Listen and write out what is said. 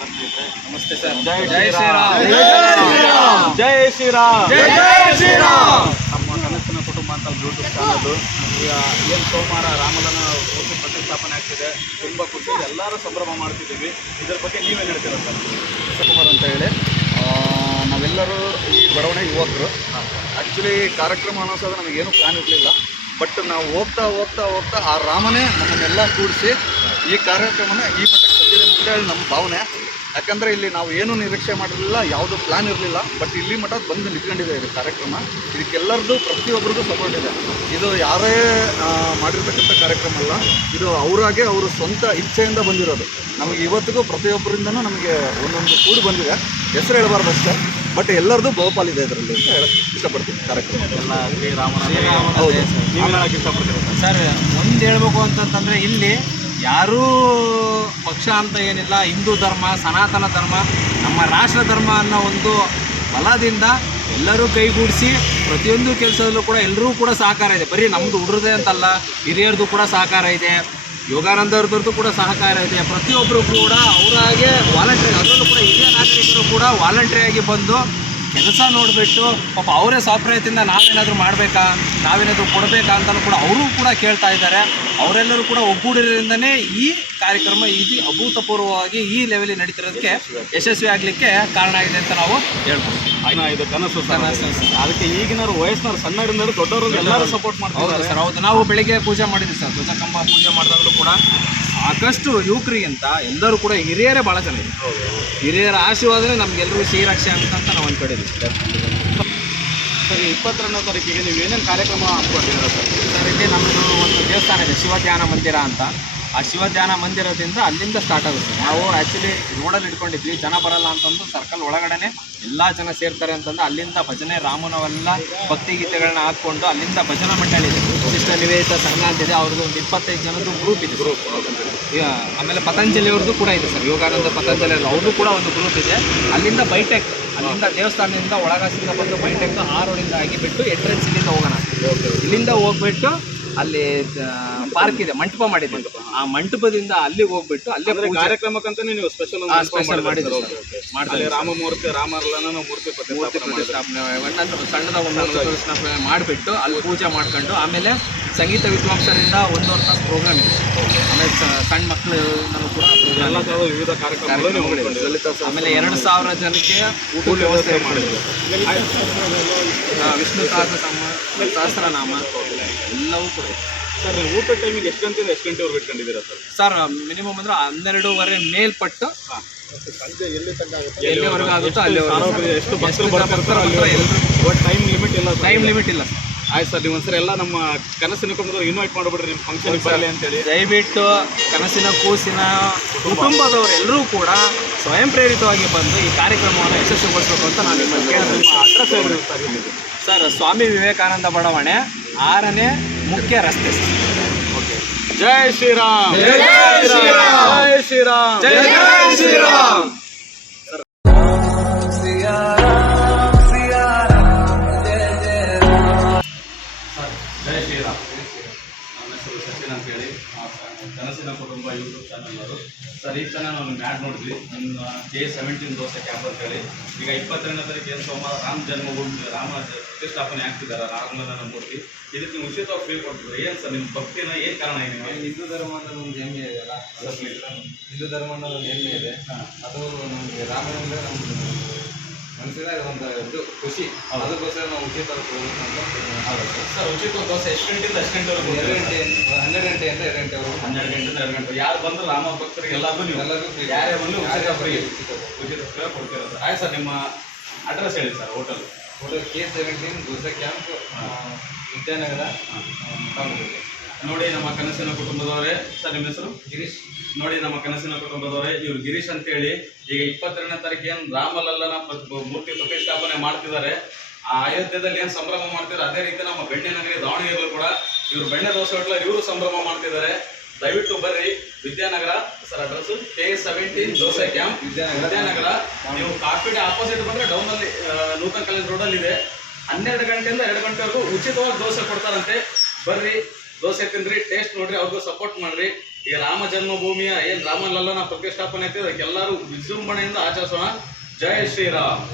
ನಮಸ್ಕಾರ ಸ್ನೇಹಿತರೆ. ನಮಸ್ತೆ ಸರ್. ಜೈ ಶ್ರೀರಾಮ್. ಜೈ ಶ್ರೀರಾಮ್. ಜೈ ಶ್ರೀರಾಮ್. ನಮ್ಮ ಕನಸಿನ ಕುಟುಂಬ ಅಂತ ಯೂಟ್ಯೂಬ್ ಚಾನಲ್ ಈಗ ಏನು ಸೋಮವಾರ ರಾಮಲನ್ನ ಮೂರ್ತಿ ಪ್ರತಿಷ್ಠಾಪನೆ ಆಗ್ತಿದೆ. ತುಂಬ ಖುಷಿ, ಎಲ್ಲರೂ ಸಂಭ್ರಮ ಮಾಡ್ತಿದ್ದೀವಿ. ಇದ್ರ ಬಗ್ಗೆ ನೀವೇನು ಹೇಳ್ತೀರ ಸರ್? ಕುಮಾರ್ ಅಂತ ಹೇಳಿ ನಾವೆಲ್ಲರೂ ಈ ಬಡವಣೆ ಯುವಕರು. ಆ್ಯಕ್ಚುಲಿ ಕಾರ್ಯಕ್ರಮ ಅನ್ನೋದು ನಮಗೇನು ಪ್ಲ್ಯಾನ್ ಇರಲಿಲ್ಲ. ಬಟ್ ನಾವು ಹೋಗ್ತಾ ಹೋಗ್ತಾ ಹೋಗ್ತಾ ಆ ರಾಮನೇ ನಮ್ಮನ್ನೆಲ್ಲ ಕೂಡಿಸಿ ಈ ಕಾರ್ಯಕ್ರಮನ ಈ ಮಟ್ಟಕ್ಕೆ ತಂದಿದೆ ಅಂತ ಹೇಳಿ ನಮ್ಮ ಭಾವನೆ. ಯಾಕಂದರೆ ಇಲ್ಲಿ ನಾವು ಏನೂ ನಿರೀಕ್ಷೆ ಮಾಡಿರಲಿಲ್ಲ, ಯಾವುದೂ ಪ್ಲ್ಯಾನ್ ಇರಲಿಲ್ಲ. ಬಟ್ ಇಲ್ಲಿ ಮಟ್ಟ ಬಂದು ನಿಂತ್ಕೊಂಡಿದೆ ಇದು ಕಾರ್ಯಕ್ರಮ. ಇದಕ್ಕೆಲ್ಲರದ್ದು ಪ್ರತಿಯೊಬ್ಬರಿಗೂ ಸಪೋರ್ಟ್ ಇದೆ. ಇದು ಯಾರೇ ಮಾಡಿರ್ತಕ್ಕಂಥ ಕಾರ್ಯಕ್ರಮ ಅಲ್ಲ, ಇದು ಅವರಾಗೆ ಅವರು ಸ್ವಂತ ಇಚ್ಛೆಯಿಂದ ಬಂದಿರೋದು. ನಮಗೆ ಇವತ್ತಿಗೂ ಪ್ರತಿಯೊಬ್ಬರಿಂದನೂ ನಮಗೆ ಒಂದೊಂದು ಕೂಡಿ ಬಂದಿದೆ. ಹೆಸರು ಹೇಳಬಾರ್ದು ಅಷ್ಟೇ, ಬಟ್ ಎಲ್ಲರದ್ದು ಬಹುಪಾಲಿದೆ ಇದರಲ್ಲಿ ಅಂತ ಹೇಳಕ್ಕೆ ಇಷ್ಟಪಡ್ತೀನಿ. ಕಾರ್ಯಕ್ರಮ ಎಲ್ಲ ಶ್ರೀರಾಮನ ನೀವು ಹೇಳಕ್ಕೆ ಇಷ್ಟಪಡ್ತೀರ ಸರ್? ಒಂದು ಹೇಳ್ಬೇಕು ಅಂತಂತಂದರೆ ಇಲ್ಲಿ ಯಾರೂ ಪಕ್ಷ ಅಂತ ಏನಿಲ್ಲ. ಹಿಂದೂ ಧರ್ಮ, ಸನಾತನ ಧರ್ಮ, ನಮ್ಮ ರಾಷ್ಟ್ರ ಧರ್ಮ ಅನ್ನೋ ಒಂದು ಬಲದಿಂದ ಎಲ್ಲರೂ ಕೈಗೂಡಿಸಿ ಪ್ರತಿಯೊಂದು ಕೆಲಸದಲ್ಲೂ ಕೂಡ ಎಲ್ಲರೂ ಕೂಡ ಸಹಕಾರ ಇದೆ. ಬರೀ ನಮ್ಮದು ಹುಡುಗರದೇ ಅಂತಲ್ಲ, ಹಿರಿಯರದು ಕೂಡ ಸಹಕಾರ ಇದೆ, ಯೋಗಾನಂದವ್ರದ್ದು ಕೂಡ ಸಹಕಾರ ಇದೆ. ಪ್ರತಿಯೊಬ್ಬರು ಕೂಡ ಅವರಾಗೆ ವಾಲಂಟ್ರಿ, ಅದರಲ್ಲೂ ಕೂಡ ಹಿರಿಯ ನಾಗರಿಕರು ಕೂಡ ವಾಲಂಟ್ರಿಯಾಗಿ ಬಂದು ಕೆಲಸ ನೋಡಿಬಿಟ್ಟು ಪಾಪ ಅವರೇ ಸ್ವಪ್ರಯತ್ನದಿಂದ ನಾವೇನಾದರೂ ಮಾಡಬೇಕಾ, ನಾವೇನಾದರೂ ಕೊಡಬೇಕಾ ಅಂತಲೂ ಕೂಡ ಅವರು ಕೂಡ ಕೇಳ್ತಾ ಇದ್ದಾರೆ. ಅವರೆಲ್ಲರೂ ಕೂಡ ಒಗ್ಗೂಡಿರೋದ್ರಿಂದನೇ ಈ ಕಾರ್ಯಕ್ರಮ ಇದು ಅಭೂತಪೂರ್ವವಾಗಿ ಈ ಲೆವೆಲಿಗೆ ನಡೀತಿರೋದಕ್ಕೆ ಯಶಸ್ವಿ ಆಗಲಿಕ್ಕೆ ಕಾರಣ ಆಗಿದೆ ಅಂತ ನಾವು ಹೇಳ್ಬೋದು. ಇದು ಕನಸು ಸರ್. ಅದಕ್ಕೆ ಈಗಿನವರು ವಯಸ್ಸಿನವರು ಸಣ್ಣವರಿಂದಲೂ ದೊಡ್ಡವರು ಎಲ್ಲರೂ ಸಪೋರ್ಟ್ ಮಾಡ್ತಾರೆ ಸರ್. ಹೌದು, ನಾವು ಬೆಳಿಗ್ಗೆ ಪೂಜೆ ಮಾಡಿದ್ವಿ ಸರ್. ಧ್ವಜಕಂಬ ಪೂಜೆ ಮಾಡಿದಾಗಲೂ ಕೂಡ ಸಾಕಷ್ಟು ಯುವಕರಿಗಿಂತ ಎಲ್ಲರೂ ಕೂಡ ಹಿರಿಯರೇ ಭಾಳ ಜನ ಇದೆ. ಹಿರಿಯರ ಆಶೀರ್ವಾದನೇ ನಮಗೆಲ್ಲರಿಗೂ ಶ್ರೀರಕ್ಷೆ ಅಂತ ನಾವು ಅಂದ್ಕೊಂಡಿದ್ದೀವಿ ಸರ್. 22ನೇ ತಾರೀಕಿಗೆ ನೀವು ಏನೇನು ಕಾರ್ಯಕ್ರಮ ಹಮ್ಮಿಕೊಂಡಿದ್ದೀರಾ ಸರ್? ಸರ್, ಇಲ್ಲಿ ನಮ್ಮದು ಒಂದು ದೇವಸ್ಥಾನ ಇದೆ, ಶಿವ ಧ್ಯಾನ ಮಂದಿರ ಅಂತ. ಆ ಶಿವ ಧ್ಯಾನ ಮಂದಿರದಿಂದ ಅಲ್ಲಿಂದ ಸ್ಟಾರ್ಟ್ ಆಗುತ್ತೆ. ನಾವು ಆ್ಯಕ್ಚುಲಿ ರೋಡಲ್ಲಿ ಇಟ್ಕೊಂಡಿದ್ವಿ, ಜನ ಬರಲ್ಲ ಅಂತಂದು ಸರ್ಕಲ್ ಒಳಗಡೆ ಎಲ್ಲ ಜನ ಸೇರ್ತಾರೆ ಅಂತಂದು ಅಲ್ಲಿಂದ ಭಜನೆ ರಾಮನವೆಲ್ಲ ಭಕ್ತಿಗೀತೆಗಳನ್ನ ಹಾಕ್ಕೊಂಡು ಅಲ್ಲಿಂದ ಭಜನಾ ಮಂಡಳಿ ಇದೆ, ವಿಶಿಷ್ಟ ನಿವೇದಿತ ಸಂಘ ಅಂತಿದೆ. ಅವ್ರದ್ದು ಒಂದು 25 ಜನದ್ದು ಗ್ರೂಪ್ ಇದೆ. ಆಮೇಲೆ ಪತಂಜಲಿಯವ್ರದ್ದು ಕೂಡ ಇದೆ ಸರ್, ಯೋಗಾನಂದ ಪತಂಜಲಿ ಅವ್ರದ್ದು ಕೂಡ ಒಂದು ಗ್ರೂಪ್ ಇದೆ. ಅಲ್ಲಿಂದ ಬೈಟೆಕ್, ಅಲ್ಲಿಂದ ದೇವಸ್ಥಾನದಿಂದ ಒಳಗಾಸಿಂದ ಬಂದು ಬೈಟೆಕ್ ಆ ರೋಡಿಂದ ಆಗಿಬಿಟ್ಟು ಎಂಟ್ರೆನ್ಸ್ ಇಲ್ಲಿಂದ ಹೋಗೋಣ. ಇಲ್ಲಿಂದ ಹೋಗ್ಬಿಟ್ಟು ಅಲ್ಲಿ ಪಾರ್ಕ್ ಇದೆ, ಮಂಟಪ ಮಾಡಿದ್ದೀವಿ. ಆ ಮಂಟಪದಿಂದ ಅಲ್ಲಿಗೆ ಹೋಗ್ಬಿಟ್ಟು ಅಲ್ಲೇ ಕಾರ್ಯಕ್ರಮಕ್ಕಂತಾನೆ ನೀವು ಸ್ಪೆಷಲ್ ಮಾಡಿದ್ರೆ ರಾಮಲನ್ನ ಮೂರ್ತಿ ಪ್ರತಿಷ್ಠಾಪನೆ ಸಣ್ಣದ ಪ್ರತಿಷ್ಠಾಪನೆ ಮಾಡಿಬಿಟ್ಟು ಅಲ್ಲಿ ಪೂಜೆ ಮಾಡ್ಕೊಂಡು ಆಮೇಲೆ ಸಂಗೀತ ವಿದ್ವಾಂಸರಿಂದ 1.5 ತಾಸು ಪ್ರೋಗ್ರಾಮ್ ಇದೆ. ಆಮೇಲೆ ಸಣ್ಣ ಮಕ್ಕಳು ಕೂಡ ಎಲ್ಲ ಥರದ ವಿವಿಧ ಕಾರ್ಯಕ್ರಮಗಳು ಆಮೇಲೆ 2,000 ಜನಕ್ಕೆ ಊಟದ ವ್ಯವಸ್ಥೆ ಮಾಡಿದ್ರು. ವಿಷ್ಣು ಸಹಸ್ರನಾಮ ಎಲ್ಲವೂ ಕೂಡ. ಸರ್, ಊಟದ ಟೈಮಿಗೆ ಎಷ್ಟು ಗಂಟೆಯಿಂದ ಎಷ್ಟು ಗಂಟೆವರೆಗೂ ಇಟ್ಕೊಂಡಿದ್ದೀರಾ ಸರ್? ಸರ್, ಮಿನಿಮಮ್ ಅಂದ್ರೆ 12:30 ಮೇಲ್ಪಟ್ಟು ಎಲ್ಲಿವರೆಗೂ ಆಗುತ್ತೋ ಅಲ್ಲಿ ಎಷ್ಟು ಭಕ್ತರು ಬರ್ತಾರೆ ಟೈಮ್ ಲಿಮಿಟ್ ಇಲ್ಲ. ಟೈಮ್ ಲಿಮಿಟ್ ಇಲ್ಲ. ಆಯ್ತು ಸರ್, ನೀವು ಒಂದ್ಸರಿ ಎಲ್ಲ ನಮ್ಮ ಕನಸಿನ ಕುಟುಂಬದವ್ರು ಇನ್ವೈಟ್ ಮಾಡಿಬಿಡ್ರಿ ನಿಮ್ಮ ಫಂಕ್ಷನ್ ಬರಲಿ ಅಂತೇಳಿ. ದಯವಿಟ್ಟು ಕನಸಿನ ಕೂಸಿನ ಕುಟುಂಬದವರು ಎಲ್ಲರೂ ಕೂಡ ಸ್ವಯಂ ಪ್ರೇರಿತವಾಗಿ ಬಂದು ಈ ಕಾರ್ಯಕ್ರಮವನ್ನು ಯಶಸ್ವಿಗೊಳಿಸಬೇಕು ಅಂತ ನಾನು ನಿಮ್ಮಲ್ಲಿ ಕೇಳ್ತೀನಿ. ಅಡ್ರೆಸ್ ಹೇಳಿ ಸರ್, ಸ್ವಾಮಿ ವಿವೇಕಾನಂದ ಬಡಾವಣೆ 6ನೇ ಮುಖ್ಯ ರಸ್ತೆ ಸರ್. ಓಕೆ. ಜೈ ಶ್ರೀರಾಮ್. ಜೈ ಶ್ರೀರಾಮ್. ಜೈ ಶ್ರೀರಾಮ್. ಜೈ ಶ್ರೀರಾಮ್. ಜೈ ಶ್ರೀರಾಮ್. ನನ್ನ ಹೆಸರು ಸಚಿನ್ ಅಂತೇಳಿ, ಕನಸಿನ ಕುಟುಂಬ ಯೂಟ್ಯೂಬ್ ಚಾನಲ್ ಅವರು. ಸರ್, ಈಗ ತಾನೇ ನಾವು ನಿಮ್ಮ ಆ್ಯಡ್ ನೋಡಿದ್ವಿ, ನಿಮ್ಮ K17 ದೋಸೆ ಕ್ಯಾಂಪ್ ಅಂತೇಳಿ. ಈಗ 22ನೇ ತಾರೀಕು ಏನು ಸೋಮವಾರ ರಾಮ ಪ್ರತಿಷ್ಠಾಪನೆ ಆಗ್ತಿದ್ದಾರೆ, ರಾಮಲನ್ನ ಮೂರ್ತಿ. ಇದಕ್ಕೆ ನೀವು ಉಚಿತವಾಗಿ ಫ್ರೀ ಕೊಡ್ತಿದ್ರು. ಏನು ಸರ್ ನಿಮ್ಮ ಭಕ್ತಿನ ಏನು ಕಾರಣ ಇದೆ? ಹಿಂದೂ ಧರ್ಮ ಅನ್ನೋದು ಒಂದು ಹೆಮ್ಮೆ ಇದೆಯಲ್ಲ, ಹಿಂದೂ ಧರ್ಮ ಅನ್ನೋದು ಒಂದು ಹೆಮ್ಮೆ ಇದೆ. ಅದು ನಮಗೆ ರಾಮನಿಂದ ನಮ್ಮ ಮನಸ್ಸಿನ ಒಂದು ಇದು ಖುಷಿ. ಅದಕ್ಕೋಸ್ಕರ ನಾವು ಉಚಿತವಾಗಿ ಕೊಡಬೇಕು ಅಂತ. ಸರ್, ಉಚಿತ ದೋಸೆ ಎಷ್ಟು ಗಂಟೆಯಿಂದ ಎಷ್ಟು ಗಂಟೆವರೆಗೂ? 12 ಗಂಟೆಯಿಂದ 2 ಗಂಟೆವರೆಗೂ. 12 ಗಂಟೆಯಿಂದ 2 ಗಂಟೆ. ಯಾರು ಬಂದರೂ ರಾಮ ಭಕ್ತರಿಗೆ ಎಲ್ಲರಿಗೂ ನೀವು ಯಾರೇ ಬಂದು ಉಚಿತ ಫ್ರೀ ಕೊಡ್ತಿರೋದು. ಆಯ್ತು ಸರ್, ನಿಮ್ಮ ಅಡ್ರೆಸ್ ಹೇಳಿ sir. Hotel K17 dosa camp, Vidyanagar, ಕಾಮಗಾರಿ. ನೋಡಿ ನಮ್ಮ ಕನಸಿನ ಕುಟುಂಬದವರೇ. ಸರ್, ನಿಮ್ಮ ಹೆಸರು? ಗಿರೀಶ್. ನೋಡಿ ನಮ್ಮ ಕನಸಿನ ಕುಟುಂಬದವರೇ, ಇವ್ರು ಗಿರೀಶ್ ಅಂತೇಳಿ. ಈಗ 22ನೇ ತಾರೀಕು ಏನು ರಾಮಲಲ್ಲನ ಮೂರ್ತಿ ಪ್ರತಿಷ್ಠಾಪನೆ ಮಾಡ್ತಿದ್ದಾರೆ. ಆ ಅಯೋಧ್ಯೆದಲ್ಲಿ ಏನು ಸಂಭ್ರಮ ಮಾಡ್ತಿದ್ದಾರೆ, ಅದೇ ರೀತಿ ನಮ್ಮ ಬೆಣ್ಣೆ ನಗರಿ ದಾವಣಗೆರೆಯಲ್ಲೂ ಕೂಡ ಇವರು ಬೆಣ್ಣೆ ದೋಸೆ ಹೋಟ್ಲಲ್ಲಿ ಇವರು ಸಂಭ್ರಮ ಮಾಡ್ತಿದ್ದಾರೆ. ದಯವಿಟ್ಟು ಬರ್ರಿ. Vidyanagar sir, address K17 dosa camp, Vidyanagar. ನೀವು ಕಾಫಿ ಡೇ ಆಪೋಸಿಟ್ ಬಂದರೆ ಡೌನಲ್ಲಿ ನೂತನ ಕಾಲೇಜ್ ರೋಡಲ್ಲಿ ಇದೆ. 12 ಗಂಟೆಯಿಂದ 2 ಗಂಟೆವರೆಗೂ ಉಚಿತವಾಗಿ ದೋಸೆ ಕೊಡ್ತಾರಂತೆ. ಬರ್ರಿ, ದೋಸೆ ತಿನ್ರಿ, ಟೇಸ್ಟ್ ನೋಡ್ರಿ, ಅವ್ರಿಗೂ ಸಪೋರ್ಟ್ ಮಾಡ್ರಿ. ಈ ರಾಮ ಜನ್ಮಭೂಮಿಯ ಏನ್ ರಾಮಲಲ್ಲನ ಪ್ರತಿಷ್ಠಾಪನೆ ಐತೆ ಅದಕ್ಕೆ ಎಲ್ಲರೂ ವಿಜೃಂಭಣೆಯಿಂದ ಆಚರಿಸೋಣ. ಜೈ ಶ್ರೀರಾಮ್.